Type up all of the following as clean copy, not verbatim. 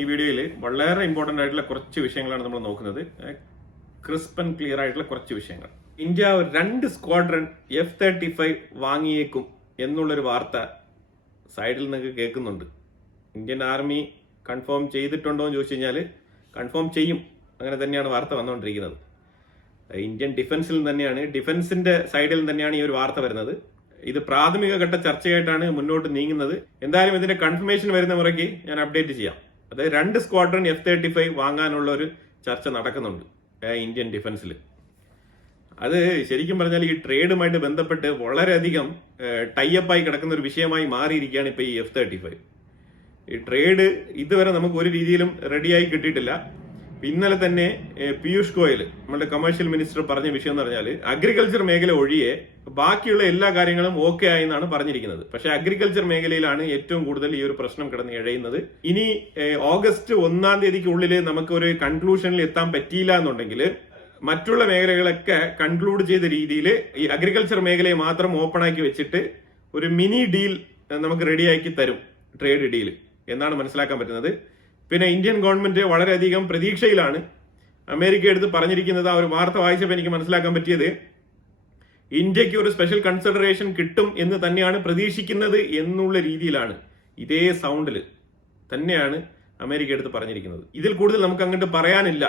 ഈ വീഡിയോയിൽ വളരെ ഇമ്പോർട്ടൻ്റ് ആയിട്ടുള്ള കുറച്ച് വിഷയങ്ങളാണ് നമ്മൾ നോക്കുന്നത്. ക്രിസ്പ് ആൻഡ് ക്ലിയർ ആയിട്ടുള്ള കുറച്ച് വിഷയങ്ങൾ. ഇന്ത്യ 2 സ്ക്വാഡ്രൺ F-35 വാങ്ങിയേക്കും എന്നുള്ളൊരു വാർത്ത സൈഡിൽ നിങ്ങൾക്ക് കേൾക്കുന്നുണ്ട്. ഇന്ത്യൻ ആർമി കൺഫേം ചെയ്തിട്ടുണ്ടോ എന്ന് ചോദിച്ചു കഴിഞ്ഞാൽ കൺഫേം ചെയ്യും, അങ്ങനെ തന്നെയാണ് വാർത്ത വന്നുകൊണ്ടിരിക്കുന്നത്. ഇന്ത്യൻ ഡിഫൻസിൽ തന്നെയാണ്, ഡിഫൻസിന്റെ സൈഡിൽ തന്നെയാണ് ഈ ഒരു വാർത്ത വരുന്നത്. ഇത് പ്രാഥമിക ഘട്ട ചർച്ചയായിട്ടാണ് മുന്നോട്ട് നീങ്ങുന്നത്. എന്തായാലും ഇതിന്റെ കൺഫർമേഷൻ വരുന്ന മുറയ്ക്ക് ഞാൻ അപ്ഡേറ്റ് ചെയ്യാം. അതായത് 2 സ്ക്വാഡ്രൺ F-35 വാങ്ങാനുള്ള ഒരു ചർച്ച നടക്കുന്നുണ്ട് ഇന്ത്യൻ ഡിഫൻസിൽ. അത് ശരിക്കും പറഞ്ഞാൽ ഈ ട്രേഡുമായിട്ട് ബന്ധപ്പെട്ട് വളരെയധികം ടൈഅപ്പായി കിടക്കുന്ന ഒരു വിഷയമായി മാറിയിരിക്കുകയാണ് ഇപ്പൊ ഈ F-35. ഈ ട്രേഡ് ഇതുവരെ നമുക്ക് ഒരു രീതിയിലും റെഡിയായി കിട്ടിയിട്ടില്ല. ഇന്നലെ തന്നെ പീയൂഷ് ഗോയൽ, നമ്മുടെ കമേഴ്ഷ്യൽ മിനിസ്റ്റർ, പറഞ്ഞ വിഷയം എന്ന് പറഞ്ഞാൽ അഗ്രികൾച്ചർ മേഖല ഒഴികെ ബാക്കിയുള്ള എല്ലാ കാര്യങ്ങളും ഓക്കെ ആയി എന്നാണ് പറഞ്ഞിരിക്കുന്നത്. പക്ഷെ അഗ്രികൾച്ചർ മേഖലയിലാണ് ഏറ്റവും കൂടുതൽ ഈ ഒരു പ്രശ്നം കിടന്ന് ഇഴയുന്നത്. ഇനി ഓഗസ്റ്റ് 1-ാം തീയതിക്കുള്ളിൽ നമുക്ക് ഒരു കൺക്ലൂഷനിൽ എത്താൻ പറ്റിയില്ല എന്നുണ്ടെങ്കിൽ മറ്റുള്ള മേഖലകളൊക്കെ കൺക്ലൂഡ് ചെയ്ത രീതിയിൽ ഈ അഗ്രികൾച്ചർ മേഖലയെ മാത്രം ഓപ്പൺ ആക്കി വെച്ചിട്ട് ഒരു മിനി ഡീൽ നമുക്ക് റെഡിയാക്കി തരും, ട്രേഡ് ഡീൽ എന്നാണ് മനസ്സിലാക്കാൻ പറ്റുന്നത്. പിന്നെ ഇന്ത്യൻ ഗവൺമെന്റ് വളരെയധികം പ്രതീക്ഷയിലാണ്. അമേരിക്ക എടുത്ത് പറഞ്ഞിരിക്കുന്നത്, ആ ഒരു വാർത്ത വായിച്ചപ്പോൾ എനിക്ക് മനസ്സിലാക്കാൻ പറ്റിയത്, ഇന്ത്യക്ക് ഒരു സ്പെഷ്യൽ കൺസിഡറേഷൻ കിട്ടും എന്ന് തന്നെയാണ് പ്രതീക്ഷിക്കുന്നത് എന്നുള്ള രീതിയിലാണ്. ഇതേ സൗണ്ടിൽ തന്നെയാണ് അമേരിക്ക എടുത്ത് പറഞ്ഞിരിക്കുന്നത്. ഇതിൽ കൂടുതൽ നമുക്ക് അങ്ങോട്ട് പറയാനില്ല,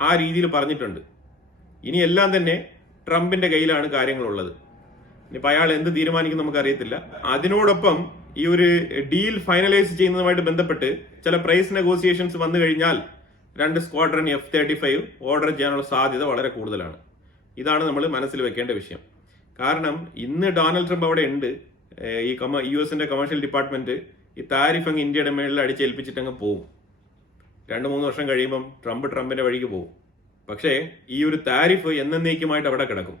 ആ രീതിയിൽ പറഞ്ഞിട്ടുണ്ട്. ഇനി എല്ലാം തന്നെ ട്രംപിന്റെ കയ്യിലാണ് കാര്യങ്ങളുള്ളത്. ഇനിയിപ്പോൾ അയാൾ എന്ത് തീരുമാനിക്കും നമുക്കറിയത്തില്ല. അതിനോടൊപ്പം ഈ ഒരു ഡീൽ ഫൈനലൈസ് ചെയ്യുന്നതുമായിട്ട് ബന്ധപ്പെട്ട് ചില പ്രൈസ് നെഗോസിയേഷൻസ് വന്നു കഴിഞ്ഞാൽ 2 സ്ക്വാഡ്രൺ F-35 ഓർഡർ ചെയ്യാനുള്ള സാധ്യത വളരെ കൂടുതലാണ്. ഇതാണ് നമ്മൾ മനസ്സിൽ വെക്കേണ്ട വിഷയം. കാരണം ഇന്ന് ഡൊണാൾഡ് ട്രംപ് അവിടെ ഉണ്ട്. ഈ US കമേഴ്ഷ്യൽ ഡിപ്പാർട്ട്മെന്റ് ഈ താരിഫ് അങ്ങ് ഇന്ത്യയുടെ മേളിൽ അടിച്ചേൽപ്പിച്ചിട്ട് അങ്ങ് പോകും. 2-3 വർഷം കഴിയുമ്പം ട്രംപിന്റെ വഴിക്ക് പോകും. പക്ഷേ ഈ ഒരു താരിഫ് എന്നേക്കുമായിട്ട് അവിടെ കിടക്കും.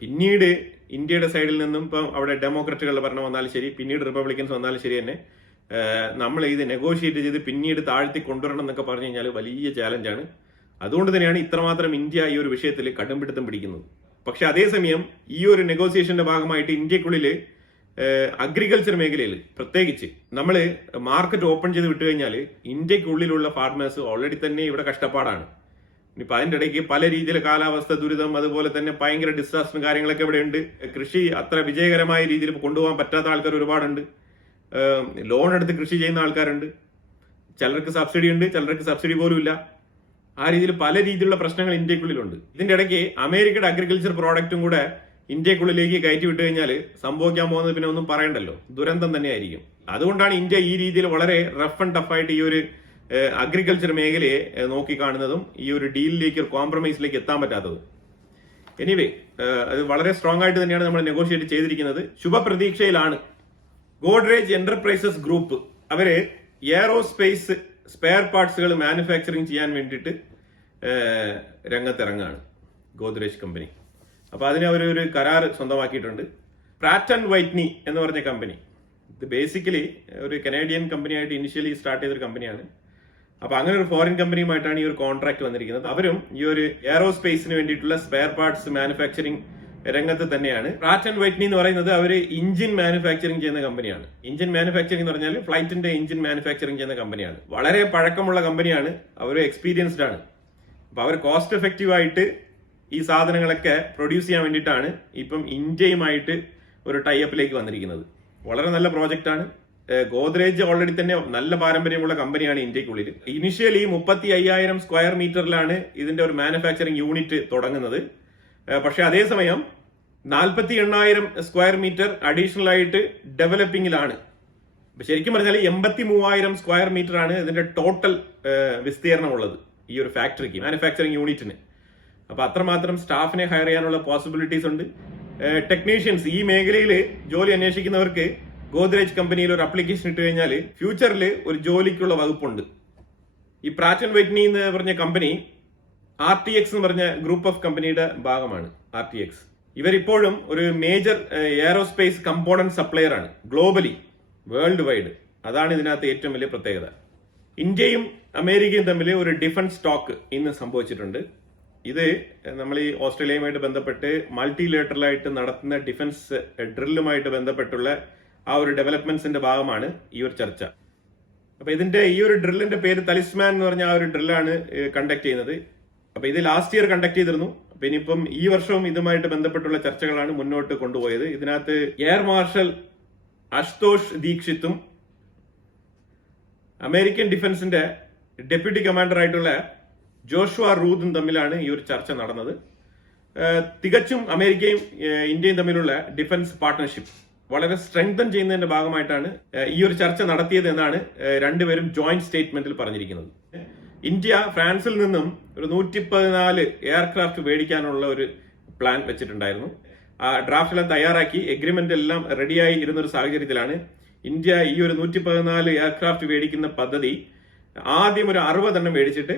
പിന്നീട് ഇന്ത്യയുടെ സൈഡിൽ നിന്നും ഇപ്പം അവിടെ ഡെമോക്രാറ്റുകളുടെ ഭരണം വന്നാലും ശരി, പിന്നീട് റിപ്പബ്ലിക്കൻസ് വന്നാലും ശരി തന്നെ നമ്മൾ ഇത് നെഗോഷിയേറ്റ് ചെയ്ത് പിന്നീട് താഴ്ത്തി കൊണ്ടുവരണം എന്നൊക്കെ പറഞ്ഞു കഴിഞ്ഞാൽ വലിയ ചാലഞ്ചാണ്. അതുകൊണ്ട് തന്നെയാണ് ഇത്രമാത്രം ഇന്ത്യ ഈ ഒരു വിഷയത്തിൽ കടുംപിടുത്തം പിടിക്കുന്നത്. പക്ഷെ അതേസമയം ഈ ഒരു നെഗോസിയേഷന്റെ ഭാഗമായിട്ട് ഇന്ത്യക്കുള്ളിൽ അഗ്രികൾച്ചർ മേഖലയിൽ പ്രത്യേകിച്ച് നമ്മൾ മാർക്കറ്റ് ഓപ്പൺ ചെയ്ത് വിട്ടു കഴിഞ്ഞാൽ ഇന്ത്യക്കുള്ളിലുള്ള ഫാർമേഴ്സ് ഓൾറെഡി തന്നെ ഇവിടെ കഷ്ടപ്പാടാണ്. ഇനിയിപ്പോൾ അതിൻ്റെ ഇടയ്ക്ക് പല രീതിയിൽ കാലാവസ്ഥ ദുരിതം, അതുപോലെ തന്നെ ഭയങ്കര ഡിസാസ്റ്ററും കാര്യങ്ങളൊക്കെ ഇവിടെ ഉണ്ട്. കൃഷി അത്ര വിജയകരമായ രീതിയിൽ കൊണ്ടുപോകാൻ പറ്റാത്ത ആൾക്കാർ ഒരുപാടുണ്ട്. ലോൺ എടുത്ത് കൃഷി ചെയ്യുന്ന ആൾക്കാരുണ്ട്. ചിലർക്ക് സബ്സിഡി ഉണ്ട്, ചിലർക്ക് സബ്സിഡി പോലും ഇല്ല. ആ രീതിയിൽ പല രീതിയിലുള്ള പ്രശ്നങ്ങൾ ഇന്ത്യക്കുള്ളിലുണ്ട്. ഇതിന്റെ ഇടയ്ക്ക് അമേരിക്കയുടെ അഗ്രികൾച്ചർ പ്രോഡക്റ്റും കൂടെ ഇന്ത്യക്കുള്ളിലേക്ക് കയറ്റി വിട്ടു കഴിഞ്ഞാൽ സംഭവിക്കാൻ പോകുന്നത് പിന്നെ ഒന്നും പറയണ്ടല്ലോ, ദുരന്തം തന്നെയായിരിക്കും. അതുകൊണ്ടാണ് ഇന്ത്യ ഈ രീതിയിൽ വളരെ റഫ് ആൻഡ് ടഫായിട്ട് ഈ ഒരു അഗ്രികൾച്ചർ മേഖലയെ നോക്കിക്കാണുന്നതും ഈ ഒരു ഡീലിലേക്ക്, ഒരു കോംപ്രമൈസിലേക്ക് എത്താൻ പറ്റാത്തത്. എനിവേ, അത് വളരെ സ്ട്രോങ് ആയിട്ട് തന്നെയാണ് നമ്മൾ നെഗോഷിയേറ്റ് ചെയ്തിരിക്കുന്നത്. ശുഭപ്രതീക്ഷയിലാണ്. ഗോദ്രേജ് എന്റർപ്രൈസസ് ഗ്രൂപ്പ് അവര് എയറോസ്പേസ് സ്പെയർ പാർട്സുകൾ മാനുഫാക്ചറിങ് ചെയ്യാൻ വേണ്ടിയിട്ട് രംഗത്തിറങ്ങാണ്, ഗോദ്രേജ് കമ്പനി. അപ്പൊ അതിന് അവരൊരു കരാർ സ്വന്തമാക്കിയിട്ടുണ്ട്. പ്രാറ്റ് ആൻഡ് വൈറ്റ്നി എന്ന് പറഞ്ഞ കമ്പനി, ഇത് ബേസിക്കലി ഒരു കനേഡിയൻ കമ്പനിയായിട്ട് ഇനിഷ്യലി സ്റ്റാർട്ട് ചെയ്തൊരു കമ്പനിയാണ്. അപ്പൊ അങ്ങനെ ഒരു ഫോറിൻ കമ്പനിയുമായിട്ടാണ് ഈ ഒരു കോൺട്രാക്ട് വന്നിരിക്കുന്നത്. അവരും ഈ ഒരു എയറോസ്പേസിന് വേണ്ടിയിട്ടുള്ള സ്പെയർ പാർട്സ് മാനുഫാക്ചറിങ് രംഗത്ത് തന്നെയാണ്. പ്രാറ്റ് ആൻഡ് വൈറ്റ്നി എന്ന് പറയുന്നത് അവര് ഇഞ്ചിൻ മാനുഫാക്ചറിങ് ചെയ്യുന്ന കമ്പനിയാണ്. ഇഞ്ചിൻ മാനുഫാക്ചറിങ് എന്ന് പറഞ്ഞാൽ ഫ്ലൈറ്റിന്റെ ഇഞ്ചിൻ മാനുഫാക്ചറിങ് ചെയ്യുന്ന കമ്പനിയാണ്. വളരെ പഴക്കമുള്ള കമ്പനിയാണ്, അവർ എക്സ്പീരിയൻസ്ഡ് ആണ്. അപ്പൊ അവർ കോസ്റ്റ് എഫക്റ്റീവ് ആയിട്ട് ഈ സാധനങ്ങളൊക്കെ പ്രൊഡ്യൂസ് ചെയ്യാൻ വേണ്ടിയിട്ടാണ് ഇപ്പം ഇന്ത്യയുമായിട്ട് ഒരു ടൈഅപ്പിലേക്ക് വന്നിരിക്കുന്നത്. വളരെ നല്ല പ്രോജക്റ്റ് ആണ്. ഗോദ്രേജ് ഓൾറെഡി തന്നെ നല്ല പാരമ്പര്യമുള്ള കമ്പനിയാണ് ഇന്ത്യക്കുള്ളിൽ. ഇനിഷ്യലി 35,000 സ്ക്വയർ മീറ്ററിലാണ് ഇതിന്റെ ഒരു മാനുഫാക്ചറിങ് യൂണിറ്റ് തുടങ്ങുന്നത്. പക്ഷെ അതേസമയം 48,000 സ്ക്വയർ മീറ്റർ അഡീഷണൽ ആയിട്ട് ഡെവലപ്പിംഗിലാണ്. ശരിക്കും പറഞ്ഞാൽ 83,000 സ്ക്വയർ മീറ്റർ ആണ് ഇതിന്റെ ടോട്ടൽ വിസ്തീർണമുള്ളത് ഈ ഒരു ഫാക്ടറിക്ക്, മാനുഫാക്ചറിങ് യൂണിറ്റിന്. അപ്പൊ അത്രമാത്രം സ്റ്റാഫിനെ ഹയർ ചെയ്യാനുള്ള പോസിബിലിറ്റീസ് ഉണ്ട്. ടെക്നീഷ്യൻസ്, ഈ മേഖലയിൽ ജോലി അന്വേഷിക്കുന്നവർക്ക് ഗോദ്രേജ് കമ്പനിയിൽ ഒരു അപ്ലിക്കേഷൻ ഇട്ട് കഴിഞ്ഞാൽ ഫ്യൂച്ചറിൽ ഒരു ജോലിക്കുള്ള വകുപ്പുണ്ട്. ഈ പ്രാറ്റ് ആൻഡ് വൈറ്റ്നി എന്ന് പറഞ്ഞ കമ്പനി RTX എന്ന് പറഞ്ഞ ഗ്രൂപ്പ് ഓഫ് കമ്പനിയുടെ ഭാഗമാണ്. RTX ഇവരിപ്പോഴും ഒരു മേജർ എയറോസ്പേസ് കമ്പോണന്റ് സപ്ലയർ ആണ് ഗ്ലോബലി, വേൾഡ് വൈഡ്. അതാണ് ഇതിനകത്ത് ഏറ്റവും വലിയ പ്രത്യേകത. ഇന്ത്യയും അമേരിക്കയും തമ്മിൽ ഒരു ഡിഫൻസ് സ്റ്റോക്ക് ഇന്ന് സംഭവിച്ചിട്ടുണ്ട്. ഇത് നമ്മൾ ഈ ഓസ്ട്രേലിയയുമായിട്ട് ബന്ധപ്പെട്ട് മൾട്ടിലേറ്ററലായിട്ട് നടത്തുന്ന ഡിഫൻസ് ഡ്രില്ലുമായിട്ട് ബന്ധപ്പെട്ടുള്ള ആ ഒരു ഡെവലപ്മെന്റ്സിന്റെ ഭാഗമാണ് ഈ ഒരു ചർച്ച. അപ്പൊ ഇതിന്റെ ഈ ഒരു ഡ്രില്ലിന്റെ പേര് തലിസ്മാൻ എന്ന് പറഞ്ഞ ആ ഒരു ഡ്രില്ലാണ് കണ്ടക്ട് ചെയ്യുന്നത്. അപ്പൊ ഇത് ലാസ്റ്റ് ഇയർ കണ്ടക്ട് ചെയ്തിരുന്നു. അപ്പൊ ഇനിയിപ്പം ഈ വർഷവും ഇതുമായിട്ട് ബന്ധപ്പെട്ടുള്ള ചർച്ചകളാണ് മുന്നോട്ട് കൊണ്ടുപോയത്. ഇതിനകത്ത് എയർ മാർഷൽ അശുതോഷ് ദീക്ഷിത്തും അമേരിക്കൻ ഡിഫൻസിന്റെ ഡെപ്യൂട്ടി കമാൻഡർ ആയിട്ടുള്ള ജോഷുവ റൂദും തമ്മിലാണ് ഈ ഒരു ചർച്ച നടന്നത്. തികച്ചും അമേരിക്കയും ഇന്ത്യയും തമ്മിലുള്ള ഡിഫൻസ് പാർട്ട്ണർഷിപ്പ് വളരെ സ്ട്രെങ്തൻ ചെയ്യുന്നതിന്റെ ഭാഗമായിട്ടാണ് ഈ ഒരു ചർച്ച നടത്തിയത് എന്നാണ് രണ്ടുപേരും ജോയിന്റ് സ്റ്റേറ്റ്മെന്റിൽ പറഞ്ഞിരിക്കുന്നത്. ഇന്ത്യ ഫ്രാൻസിൽ നിന്നും ഒരു 114 എയർക്രാഫ്റ്റ് മേടിക്കാനുള്ള ഒരു പ്ലാൻ വെച്ചിട്ടുണ്ടായിരുന്നു. ആ ഡ്രാഫ്റ്റെല്ലാം തയ്യാറാക്കി എഗ്രിമെന്റ് എല്ലാം റെഡിയായി ഇരുന്ന ഒരു സാഹചര്യത്തിലാണ് ഇന്ത്യ ഈ ഒരു 114 എയർക്രാഫ്റ്റ് മേടിക്കുന്ന പദ്ധതി ആദ്യം ഒരു 60 എണ്ണം മേടിച്ചിട്ട്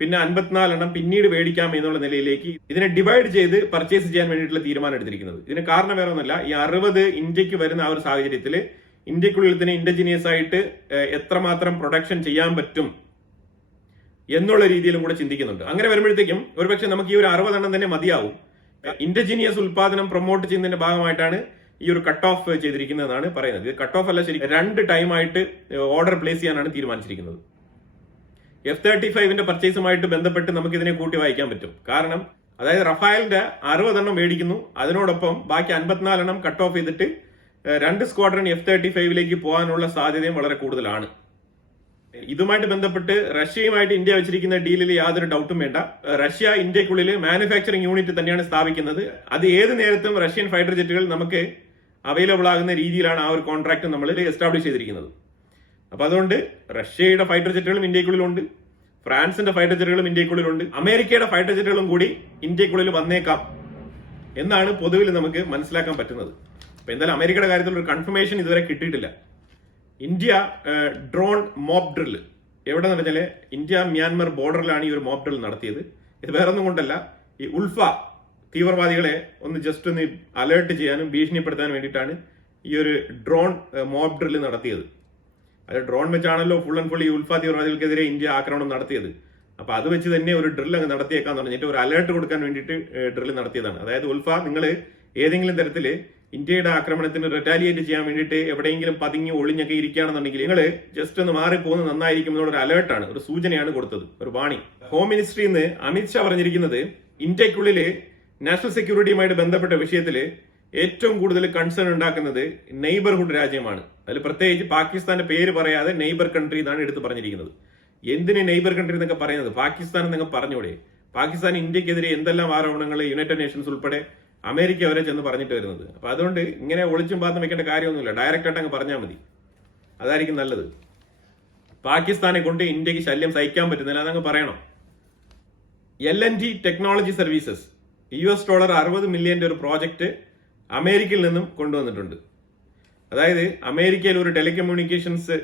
പിന്നെ 54 എണ്ണം പിന്നീട് മേടിക്കാം എന്നുള്ള നിലയിലേക്ക് ഇതിനെ ഡിവൈഡ് ചെയ്ത് പർച്ചേസ് ചെയ്യാൻ വേണ്ടിയിട്ടുള്ള തീരുമാനം എടുത്തിരിക്കുന്നത്. ഇതിന് കാരണം വേറെ ഒന്നുമല്ല, ഈ 60 ഇന്ത്യക്ക് വരുന്ന ആ ഒരു സാഹചര്യത്തിൽ ഇന്ത്യക്കുള്ളിൽ തന്നെ ഇൻഡിജിനിയസ് ആയിട്ട് എത്രമാത്രം പ്രൊഡക്ഷൻ ചെയ്യാൻ പറ്റും എന്നുള്ള രീതിയിലും കൂടെ ചിന്തിക്കുന്നുണ്ട്. അങ്ങനെ വരുമ്പോഴത്തേക്കും ഒരുപക്ഷെ നമുക്ക് ഈ ഒരു 60 എണ്ണം തന്നെ മതിയാവും. ഇൻഡിജിനിയസ് ഉൽപാദനം പ്രൊമോട്ട് ചെയ്യുന്നതിന്റെ ഭാഗമായിട്ടാണ് ഈ ഒരു കട്ട് ഓഫ് ചെയ്തിരിക്കുന്നതെന്നാണ് പറയുന്നത്. ഇത് കട്ട് ഓഫ് അല്ല, ശരി 2 ടൈമായിട്ട് ഓർഡർ പ്ലേസ് ചെയ്യാനാണ് തീരുമാനിച്ചിരിക്കുന്നത്. F-35 പർച്ചേസുമായിട്ട് ബന്ധപ്പെട്ട് നമുക്ക് ഇതിനെ കൂട്ടി വായിക്കാൻ പറ്റും. കാരണം അതായത് റഫാലിന്റെ 60 എണ്ണം മേടിക്കുന്നു, അതിനോടൊപ്പം ബാക്കി 54 എണ്ണം കട്ട് ഓഫ് ചെയ്തിട്ട് 2 സ്ക്വാഡ്രൺ F-35 പോകാനുള്ള സാധ്യതയും വളരെ കൂടുതലാണ്. ഇതുമായിട്ട് ബന്ധപ്പെട്ട് റഷ്യയുമായിട്ട് ഇന്ത്യ വെച്ചിരിക്കുന്ന ഡീലിൽ യാതൊരു ഡൗട്ടും വേണ്ട. റഷ്യ ഇന്ത്യക്കുള്ളിൽ മാനുഫാക്ചറിംഗ് യൂണിറ്റ് തന്നെയാണ് സ്ഥാപിക്കുന്നത്. അത് ഏത് നേരത്തും റഷ്യൻ ഫൈറ്റർ ജെറ്റുകൾ നമുക്ക് അവൈലബിൾ ആകുന്ന രീതിയിലാണ് ആ ഒരു കോൺട്രാക്ട് നമ്മൾ എസ്റ്റാബ്ലിഷ് ചെയ്തിരിക്കുന്നത്. അപ്പൊ അതുകൊണ്ട് റഷ്യയുടെ ഫൈറ്റർ ജെറ്റുകളും ഇന്ത്യക്കുള്ളിലുണ്ട്, ഫ്രാൻസിന്റെ ഫൈറ്റർ ജെറ്റുകളും ഇന്ത്യക്കുള്ളിലുണ്ട്, അമേരിക്കയുടെ ഫൈറ്റർ ജെറ്റുകളും കൂടി ഇന്ത്യക്കുള്ളിൽ വന്നേക്കാം എന്നാണ് പൊതുവിൽ നമുക്ക് മനസ്സിലാക്കാൻ പറ്റുന്നത്. അപ്പൊ എന്തായാലും അമേരിക്കയുടെ കാര്യത്തിൽ ഒരു കൺഫർമേഷൻ ഇതുവരെ കിട്ടിയിട്ടില്ല. ഇന്ത്യ ഡ്രോൺ മോബ് ഡ്രില്ല് എവിടെ എന്ന് പറഞ്ഞാല് ഇന്ത്യ മ്യാൻമർ ബോർഡറിലാണ് ഈ ഒരു മോബ് ഡ്രിൽ നടത്തിയത്. ഇത് വേറൊന്നും കൊണ്ടല്ല, ഈ ഉൾഫ തീവ്രവാദികളെ ജസ്റ്റ് ഒന്ന് അലേർട്ട് ചെയ്യാനും ഭീഷണിപ്പെടുത്താനും വേണ്ടിയിട്ടാണ് ഈ ഒരു ഡ്രോൺ മോബ് ഡ്രില്ല് നടത്തിയത്. അത് ഡ്രോൺ വെച്ചാണല്ലോ ഫുൾ ആൻഡ് ഫുൾ ഈ ഉൾഫ തീവ്രവാദികൾക്കെതിരെ ഇന്ത്യ ആക്രമണം നടത്തിയത്. അപ്പൊ അത് വെച്ച് തന്നെ ഒരു ഡ്രിൽ അങ്ങ് നടത്തിയേക്കാന്ന് പറഞ്ഞിട്ട് ഒരു അലേർട്ട് കൊടുക്കാൻ വേണ്ടിയിട്ട് ഡ്രിൽ നടത്തിയതാണ്. അതായത് ഉൾഫ നിങ്ങൾ ഏതെങ്കിലും തരത്തില് ഇന്ത്യയുടെ ആക്രമണത്തിന് റിറ്റാലിയേറ്റ് ചെയ്യാൻ വേണ്ടിയിട്ട് എവിടെയെങ്കിലും പതുങ്ങി ഒളിഞ്ഞൊക്കെ ഇരിക്കുകയാണെന്നുണ്ടെങ്കിൽ നിങ്ങൾ ജസ്റ്റ് ഒന്ന് മാറിപ്പോകുന്നത് നന്നായിരിക്കും എന്നുള്ള ഒരു അലേർട്ടാണ്, ഒരു സൂചനയാണ് കൊടുത്തത്, ഒരു വാണി. ഹോം മിനിസ്ട്രിയിൽ നിന്ന് അമിത്ഷാ പറഞ്ഞിരിക്കുന്നത് ഇന്ത്യക്കുള്ളില് നാഷണൽ സെക്യൂരിറ്റിയുമായിട്ട് ബന്ധപ്പെട്ട വിഷയത്തില് ഏറ്റവും കൂടുതൽ കൺസേൺ ഉണ്ടാക്കുന്നത് നെയ്ബർഹുഡ് രാജ്യമാണ്. അതിൽ പ്രത്യേകിച്ച് പാകിസ്ഥാന്റെ പേര് പറയാതെ നെയ്ബർ കൺട്രി എന്നാണ് എടുത്ത് പറഞ്ഞിരിക്കുന്നത്. എന്തിന് നെയ്ബർ കൺട്രി എന്നൊക്കെ പറയുന്നത്? പാകിസ്ഥാൻ എന്നൊക്കെ പറഞ്ഞൂടെ? പാകിസ്ഥാൻ ഇന്ത്യക്കെതിരെ എന്തെല്ലാം ആരോപണങ്ങൾ യുണൈറ്റഡ് നേഷൻസ് ഉൾപ്പെടെ അമേരിക്ക വരെ ചെന്ന് പറഞ്ഞിട്ട് വരുന്നത്. അപ്പൊ അതുകൊണ്ട് ഇങ്ങനെ ഒളിച്ചും പാത്തും വെക്കേണ്ട കാര്യമൊന്നുമില്ല, ഡയറക്റ്റ് ആയിട്ട് അങ്ങ് പറഞ്ഞാൽ മതി, അതായിരിക്കും നല്ലത്. പാകിസ്ഥാനെ കൊണ്ട് ഇന്ത്യക്ക് ശല്യം സഹിക്കാൻ പറ്റുന്നില്ല അതങ്ങ് പറയണം. L&T ടെക്നോളജി സർവീസസ് $60 മില്യന്റെ ഒരു പ്രോജക്റ്റ് അമേരിക്കയിൽ നിന്നും കൊണ്ടുവന്നിട്ടുണ്ട്. അതായത് അമേരിക്കയിൽ ഒരു ടെലികമ്മ്യൂണിക്കേഷൻസ്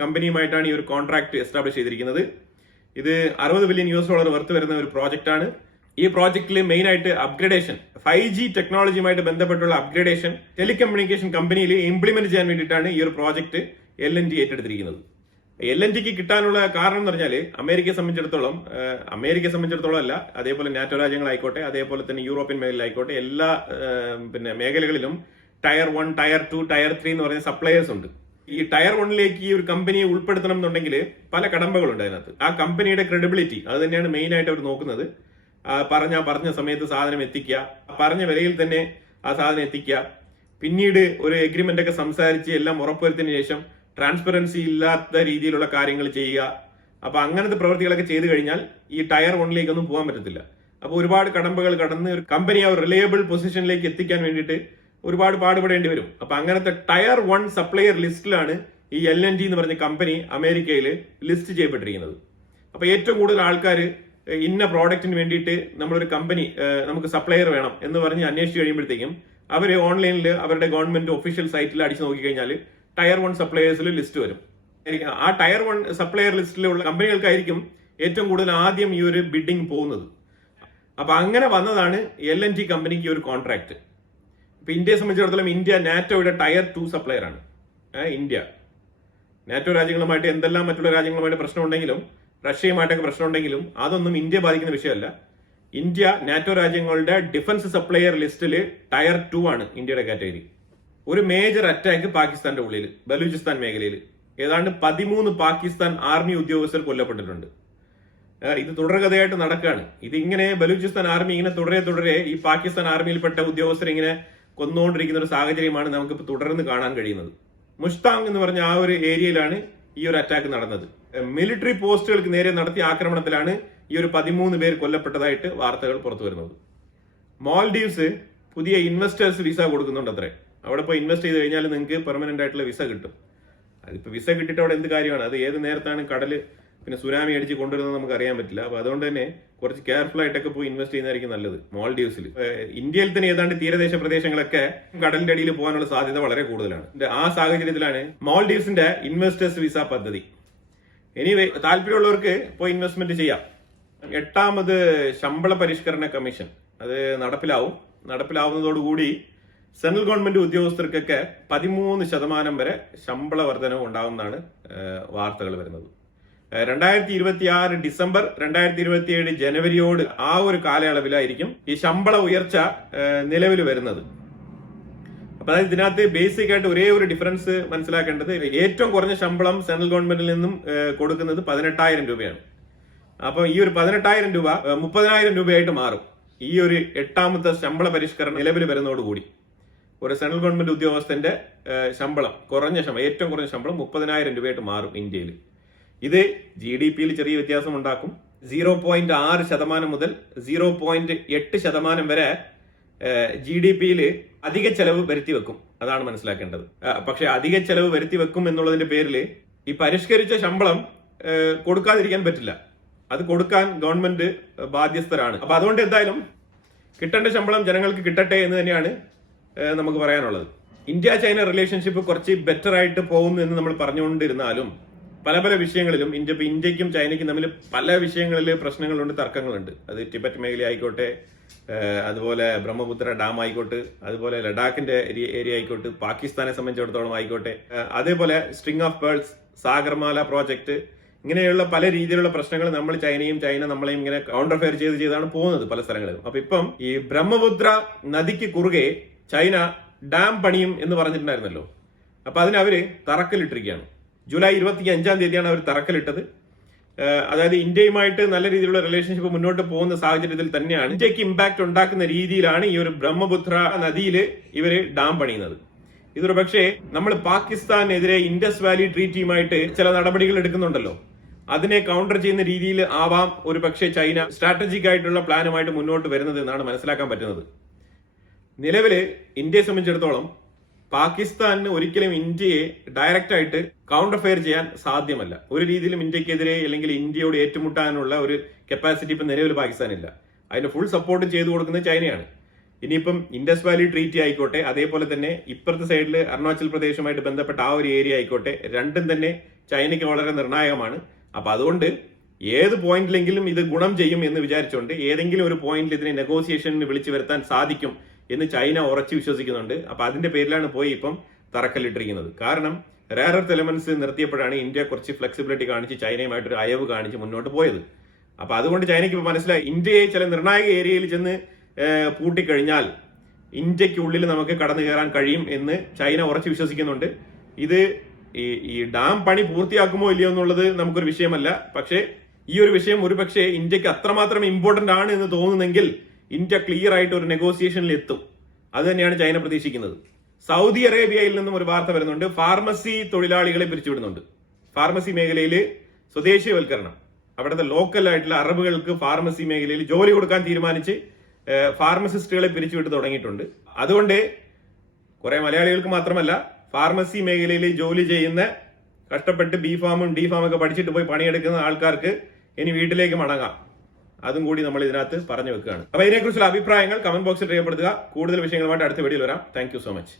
കമ്പനിയുമായിട്ടാണ് ഈ ഒരു കോൺട്രാക്ട് എസ്റ്റാബ്ലിഷ് ചെയ്തിരിക്കുന്നത്. ഇത് $60 ബില്യൺ വർത്ത് വരുന്ന ഒരു പ്രോജക്റ്റ് ആണ്. ഈ പ്രോജക്റ്റിൽ മെയിൻ ആയിട്ട് അപ്ഗ്രഡേഷൻ 5G ടെക്നോളജിയുമായിട്ട് ബന്ധപ്പെട്ടുള്ള അപ്ഗ്രഡേഷൻ ടെലികമ്മ്യൂണിക്കേഷൻ കമ്പനിയിൽ ഇംപ്ലിമെന്റ് ചെയ്യാൻ വേണ്ടിയിട്ടാണ് ഈ ഒരു പ്രോജക്ട് L&T ഏറ്റെടുത്തിരിക്കുന്നത്. L&Tക്ക് കിട്ടാനുള്ള കാരണം എന്ന് പറഞ്ഞാൽ അമേരിക്കയെ സംബന്ധിച്ചിടത്തോളം അല്ല, അതേപോലെ നാറ്റോ രാജ്യങ്ങളായിക്കോട്ടെ, അതേപോലെ തന്നെ യൂറോപ്യൻ മേഖലയിലായിക്കോട്ടെ, എല്ലാ മേഖലകളിലും ടയർ 1, ടയർ 2, ടയർ 3 എന്ന് പറയുന്ന സപ്ലയേഴ്സ് ഉണ്ട്. ഈ ടയർ 1ലേക്ക് ഈ ഒരു കമ്പനിയെ ഉൾപ്പെടുത്തണം എന്നുണ്ടെങ്കിൽ പല കടമ്പകളുണ്ട് അതിനകത്ത്. ആ കമ്പനിയുടെ ക്രെഡിബിലിറ്റി അത് തന്നെയാണ് മെയിൻ ആയിട്ട് അവർ നോക്കുന്നത്. പറഞ്ഞ സമയത്ത് സാധനം എത്തിക്കുക, പറഞ്ഞ വിലയിൽ തന്നെ ആ സാധനം എത്തിക്കുക, പിന്നീട് ഒരു എഗ്രിമെന്റ് ഒക്കെ സംസാരിച്ച് എല്ലാം ഉറപ്പുവരുത്തിയതിനു ശേഷം ട്രാൻസ്പെറൻസി ഇല്ലാത്ത രീതിയിലുള്ള കാര്യങ്ങൾ ചെയ്യുക. അപ്പൊ അങ്ങനത്തെ പ്രവൃത്തികളൊക്കെ ചെയ്തു കഴിഞ്ഞാൽ ഈ ടയർ 1ലേക്കൊന്നും പോകാൻ പറ്റത്തില്ല. അപ്പൊ ഒരുപാട് കടമ്പകൾ കടന്ന് ഒരു കമ്പനി ആ ഒരു റിലയബിൾ പൊസിഷനിലേക്ക് എത്തിക്കാൻ വേണ്ടിയിട്ട് ഒരുപാട് പാടുപെടേണ്ടി വരും. അപ്പൊ അങ്ങനത്തെ ടയർ 1 സപ്ലയർ ലിസ്റ്റിലാണ് ഈ L&T എന്ന് പറഞ്ഞ കമ്പനി അമേരിക്കയിൽ ലിസ്റ്റ് ചെയ്യപ്പെട്ടിരിക്കുന്നത്. അപ്പൊ ഏറ്റവും കൂടുതൽ ആൾക്കാർ ഇന്ന പ്രോഡക്റ്റിന് വേണ്ടിയിട്ട് നമ്മളൊരു കമ്പനി നമുക്ക് സപ്ലയർ വേണം എന്ന് പറഞ്ഞ് അന്വേഷിച്ച് കഴിയുമ്പോഴത്തേക്കും അവർ ഓൺലൈനിൽ അവരുടെ ഗവൺമെന്റ് ഒഫീഷ്യൽ സൈറ്റിൽ അടിച്ചു നോക്കിക്കഴിഞ്ഞാൽ ടയർ 1 സപ്ലയേഴ്സിൽ ലിസ്റ്റ് വരും. ആ ടയർ 1 സപ്ലയർ ലിസ്റ്റിലുള്ള കമ്പനികൾക്കായിരിക്കും ഏറ്റവും കൂടുതൽ ആദ്യം ഈ ഒരു ബിഡിങ് പോകുന്നത്. അപ്പൊ അങ്ങനെ വന്നതാണ് L&T കമ്പനിക്ക് ഒരു കോൺട്രാക്ട്. ഇപ്പൊ ഇന്ത്യയെ സംബന്ധിച്ചിടത്തോളം ഇന്ത്യ നാറ്റോയുടെ ടയർ 2 സപ്ലയർ ആണ്. ഇന്ത്യ നാറ്റോ രാജ്യങ്ങളുമായിട്ട് എന്തെല്ലാം മറ്റുള്ള രാജ്യങ്ങളുമായിട്ട് പ്രശ്നമുണ്ടെങ്കിലും റഷ്യയുമായിട്ടൊക്കെ പ്രശ്നമുണ്ടെങ്കിലും അതൊന്നും ഇന്ത്യ ബാധിക്കുന്ന വിഷയമല്ല. ഇന്ത്യ നാറ്റോ രാജ്യങ്ങളുടെ ഡിഫൻസ് സപ്ലയർ ലിസ്റ്റിൽ ടയർ 2 ആണ് ഇന്ത്യയുടെ കാറ്റഗറി. ഒരു മേജർ അറ്റാക്ക് പാകിസ്ഥാന്റെ ഉള്ളിൽ ബലൂചിസ്ഥാൻ മേഖലയിൽ ഏതാണ്ട് 13 പാകിസ്ഥാൻ ആർമി ഉദ്യോഗസ്ഥർ കൊല്ലപ്പെട്ടിട്ടുണ്ട്. ഇത് തുടർകഥയായിട്ട് നടക്കുകയാണ്. ഇതിങ്ങനെ ബലൂചിസ്ഥാൻ ആർമി ഇങ്ങനെ തുടരെ ഈ പാകിസ്ഥാൻ ആർമിയിൽപ്പെട്ട ഉദ്യോഗസ്ഥർ ഇങ്ങനെ കൊന്നുകൊണ്ടിരിക്കുന്ന ഒരു സാഹചര്യമാണ് നമുക്കിപ്പോൾ തുടർന്ന് കാണാൻ കഴിയുന്നത്. മുഷ്താങ് എന്ന് പറഞ്ഞ ആ ഒരു ഏരിയയിലാണ് ഈ ഒരു അറ്റാക്ക് നടന്നത്. മിലിറ്ററി പോസ്റ്റുകൾക്ക് നേരെ നടത്തിയ ആക്രമണത്തിലാണ് ഈ ഒരു 13 പേർ കൊല്ലപ്പെട്ടതായിട്ട് വാർത്തകൾ പുറത്തു വരുന്നത്. മാൽഡീവ്സ് പുതിയ ഇൻവെസ്റ്റേഴ്സ് വിസ കൊടുക്കുന്നുണ്ട് അത്രേ. അവിടെ പോയി ഇൻവെസ്റ്റ് ചെയ്ത് കഴിഞ്ഞാൽ നിങ്ങൾക്ക് പെർമനന്റ് ആയിട്ടുള്ള വിസ കിട്ടും. അതിപ്പോ വിസ കിട്ടിയിട്ട് അവിടെ എന്ത് കാര്യമാണ്? അത് ഏത് നേരത്താണ് കടല് പിന്നെ സുനാമി അടിച്ച് കൊണ്ടുവരുന്നത് നമുക്ക് അറിയാൻ പറ്റില്ല. അപ്പൊ അതുകൊണ്ട് തന്നെ കുറച്ച് കെയർഫുൾ ആയിട്ടൊക്കെ പോയി ഇൻവെസ്റ്റ് ചെയ്യുന്നതായിരിക്കും നല്ലത്. മാൽഡീവ്സിൽ ഇന്ത്യയിൽ തന്നെ ഏതാണ്ട് തീരദേശ പ്രദേശങ്ങളൊക്കെ കടലിന്റെ അടിയിൽ പോകാനുള്ള സാധ്യത വളരെ കൂടുതലാണ്. ആ സാഹചര്യത്തിലാണ് മാൽഡീവ്സിന്റെ ഇൻവെസ്റ്റേഴ്സ് വിസ പദ്ധതി. എനിവേ താല്പര്യമുള്ളവർക്ക് പോയി ഇൻവെസ്റ്റ്മെന്റ് ചെയ്യാം. 8ാമത് ശമ്പള പരിഷ്കരണ കമ്മീഷൻ അത് നടപ്പിലാവുന്നതോടുകൂടി സെൻട്രൽ ഗവൺമെന്റ് ഉദ്യോഗസ്ഥർക്കൊക്കെ 13% വരെ ശമ്പള വർധനവ് ഉണ്ടാകുമെന്നാണ് വാർത്തകൾ വരുന്നത്. 2026 ഡിസംബർ 2027 ജനുവരിയോട് ആ ഒരു കാലയളവിലായിരിക്കും ഈ ശമ്പള ഉയർച്ച നിലവിൽ വരുന്നത്. അപ്പൊ അതായത് ഇതിനകത്ത് ബേസിക് ആയിട്ട് ഒരേ ഒരു ഡിഫറൻസ് മനസ്സിലാക്കേണ്ടത്, ഏറ്റവും കുറഞ്ഞ ശമ്പളം സെൻട്രൽ ഗവൺമെന്റിൽ നിന്നും കൊടുക്കുന്നത് 18,000 രൂപയാണ്. അപ്പൊ ഈ ഒരു 18,000 രൂപ 30,000 രൂപയായിട്ട് മാറും ഈ ഒരു 8ാമത്തെ ശമ്പള പരിഷ്കരണം നിലവിൽ വരുന്നതോടുകൂടി. ഒരു സെൻട്രൽ ഗവൺമെന്റ് ഉദ്യോഗസ്ഥന്റെ ശമ്പളം ഏറ്റവും കുറഞ്ഞ ശമ്പളം 30,000 രൂപയായിട്ട് മാറും ഇന്ത്യയിൽ. ഇത് GDP-യിൽ ചെറിയ വ്യത്യാസം ഉണ്ടാക്കും. 0.6% മുതൽ 0.8% വരെ GDP-യിൽ അധിക ചെലവ് വരുത്തി വെക്കും. അതാണ് മനസ്സിലാക്കേണ്ടത്. പക്ഷെ അധിക ചെലവ് വരുത്തി വെക്കും എന്നുള്ളതിന്റെ പേരിൽ ഈ പരിഷ്കരിച്ച ശമ്പളം കൊടുക്കാതിരിക്കാൻ പറ്റില്ല. അത് കൊടുക്കാൻ ഗവൺമെന്റ് ബാധ്യസ്ഥരാണ്. അപ്പൊ അതുകൊണ്ട് എന്തായാലും കിട്ടേണ്ട ശമ്പളം ജനങ്ങൾക്ക് കിട്ടട്ടെ എന്ന് തന്നെയാണ് നമുക്ക് പറയാനുള്ളത്. ഇന്ത്യ ചൈന റിലേഷൻഷിപ്പ് കുറച്ച് ബെറ്റർ ആയിട്ട് പോകുന്നു എന്ന് നമ്മൾ പറഞ്ഞുകൊണ്ടിരുന്നാലും പല വിഷയങ്ങളിലും ഇന്ത്യക്കും ചൈനയ്ക്കും തമ്മിൽ പല വിഷയങ്ങളിൽ പ്രശ്നങ്ങളുണ്ട്, തർക്കങ്ങളുണ്ട്. അത് ടിബറ്റ് മേഖല ആയിക്കോട്ടെ, അതുപോലെ ബ്രഹ്മപുത്ര ഡാം ആയിക്കോട്ടെ, അതുപോലെ ലഡാക്കിന്റെ ഏരിയ ആയിക്കോട്ടെ, പാകിസ്ഥാനെ സംബന്ധിച്ചിടത്തോളം ആയിക്കോട്ടെ, അതേപോലെ string of pearls, Sagarmala project, ഇങ്ങനെയുള്ള പല രീതിയിലുള്ള പ്രശ്നങ്ങൾ ചൈന നമ്മളെയും ഇങ്ങനെ കൗണ്ടർഫെയർ ചെയ്താണ് പോകുന്നത് പല സ്ഥലങ്ങളിലും. അപ്പൊ ഇപ്പം ഈ ബ്രഹ്മപുത്ര നദിക്ക് കുറുകെ ചൈന ഡാം പണിയും എന്ന് പറഞ്ഞിട്ടുണ്ടായിരുന്നല്ലോ. അപ്പൊ അതിനവര് തറക്കല്ലിട്ടിരിക്കുകയാണ്. ജൂലൈ 25-ാം തീയതിയാണ് അവർ തറക്കല്ലിട്ടത്. അതായത് ഇന്ത്യയുമായിട്ട് നല്ല രീതിയിലുള്ള റിലേഷൻഷിപ്പ് മുന്നോട്ട് പോകുന്ന സാഹചര്യത്തിൽ തന്നെയാണ് ഇന്ത്യക്ക് ഇമ്പാക്ട് ഉണ്ടാക്കുന്ന രീതിയിലാണ് ഈ ഒരു ബ്രഹ്മപുത്ര നദിയിൽ ഇവര് ഡാം പണിയുന്നത്. ഇതൊരു പക്ഷേ നമ്മൾ പാകിസ്ഥാനെതിരെ ഇൻഡസ് വാലി ട്രീറ്റിയുമായിട്ട് ചില നടപടികൾ എടുക്കുന്നുണ്ടല്ലോ, അതിനെ കൗണ്ടർ ചെയ്യുന്ന രീതിയിൽ ആവാം ഒരു പക്ഷേ ചൈന സ്ട്രാറ്റജിക് ആയിട്ടുള്ള പ്ലാനുമായിട്ട് മുന്നോട്ട് വരുന്നത് എന്നാണ് മനസ്സിലാക്കാൻ പറ്റുന്നത്. നിലവില് ഇന്ത്യയെ സംബന്ധിച്ചിടത്തോളം പാകിസ്ഥാനിന് ഒരിക്കലും ഇന്ത്യയെ ഡയറക്റ്റ് ആയിട്ട് കൗണ്ടർ ഫെയർ ചെയ്യാൻ സാധ്യമല്ല. ഒരു രീതിയിലും ഇന്ത്യക്കെതിരെ അല്ലെങ്കിൽ ഇന്ത്യയോട് ഏറ്റുമുട്ടാനുള്ള ഒരു കപ്പാസിറ്റി ഇപ്പം നിലവിൽ പാകിസ്ഥാനില്ല. അതിന് ഫുൾ സപ്പോർട്ട് ചെയ്തു കൊടുക്കുന്നത് ചൈനയാണ്. ഇനിയിപ്പം ഇൻഡസ് വാലി ട്രീറ്റി ആയിക്കോട്ടെ, അതേപോലെ തന്നെ ഇപ്പുറത്തെ സൈഡിൽ അരുണാചൽ പ്രദേശുമായിട്ട് ബന്ധപ്പെട്ട ആ ഒരു ഏരിയ ആയിക്കോട്ടെ, രണ്ടും തന്നെ ചൈനയ്ക്ക് വളരെ നിർണായകമാണ്. അപ്പൊ അതുകൊണ്ട് ഏത് പോയിന്റിലെങ്കിലും ഇത് ഗുണം ചെയ്യും എന്ന് വിചാരിച്ചുകൊണ്ട് ഏതെങ്കിലും ഒരു പോയിന്റിൽ ഇതിനെ നെഗോസിയേഷനിന് വിളിച്ചു വരുത്താൻ സാധിക്കും എന്ന് ചൈന ഉറച്ചു വിശ്വസിക്കുന്നുണ്ട്. അപ്പൊ അതിന്റെ പേരിലാണ് പോയി ഇപ്പം തറക്കല്ലിട്ടിരിക്കുന്നത്. കാരണം റെയർ എർത്ത് എലമെന്റ്സ് നിർത്തിയപ്പോഴാണ് ഇന്ത്യ കുറച്ച് ഫ്ലെക്സിബിലിറ്റി കാണിച്ച് ചൈനയുമായിട്ടൊരു അയവ് കാണിച്ച് മുന്നോട്ട് പോയത്. അപ്പൊ അതുകൊണ്ട് ചൈനയ്ക്ക് ഇപ്പൊ മനസ്സിലായി, ഇന്ത്യയെ ചില നിർണായക ഏരിയയിൽ ചെന്ന് പൂട്ടിക്കഴിഞ്ഞാൽ ഇന്ത്യക്കുള്ളിൽ നമുക്ക് കടന്നു കയറാൻ കഴിയും എന്ന് ചൈന ഉറച്ചു വിശ്വസിക്കുന്നുണ്ട്. ഇത് ഈ ഡാം പണി പൂർത്തിയാക്കുമോ ഇല്ലയോ എന്നുള്ളത് നമുക്കൊരു വിഷയമല്ല. പക്ഷേ ഈ ഒരു വിഷയം ഒരു പക്ഷേ ഇന്ത്യക്ക് അത്രമാത്രം ഇമ്പോർട്ടന്റ് ആണ് എന്ന് തോന്നുന്നെങ്കിൽ ഇന്ത്യ ക്ലിയർ ആയിട്ട് ഒരു നെഗോസിയേഷനിൽ എത്തും. അത് തന്നെയാണ് ചൈന പ്രതീക്ഷിക്കുന്നത്. സൗദി അറേബ്യയിൽ നിന്നും ഒരു വാർത്ത വരുന്നുണ്ട്, ഫാർമസി തൊഴിലാളികളെ പിരിച്ചുവിടുന്നുണ്ട്. ഫാർമസി മേഖലയിൽ സ്വദേശീയവൽക്കരണം, അവിടുത്തെ ലോക്കൽ ആയിട്ടുള്ള അറബുകൾക്ക് ഫാർമസി മേഖലയിൽ ജോലി കൊടുക്കാൻ തീരുമാനിച്ച് ഫാർമസിസ്റ്റുകളെ പിരിച്ചുവിട്ട് തുടങ്ങിയിട്ടുണ്ട്. അതുകൊണ്ട് കുറെ മലയാളികൾക്ക് മാത്രമല്ല, ഫാർമസി മേഖലയിൽ ജോലി ചെയ്യുന്ന കഷ്ടപ്പെട്ട് ബി-ഫാമും ഡി-ഫാമും ഒക്കെ പഠിച്ചിട്ട് പോയി പണിയെടുക്കുന്ന ആൾക്കാർക്ക് ഇനി വീട്ടിലേക്ക് മടങ്ങാം. അതും കൂടി നമ്മൾ ഇതിനകത്ത് പറഞ്ഞു വെക്കുകയാണ്. അപ്പൊ ഇതിനെക്കുറിച്ചുള്ള അഭിപ്രായങ്ങൾ കമന്റ് ബോക്സിൽ രേഖപ്പെടുത്തുക. കൂടുതൽ വിഷയങ്ങളുമായിട്ട് അടുത്ത വീഡിയോയിൽ വരാം. Thank you so much.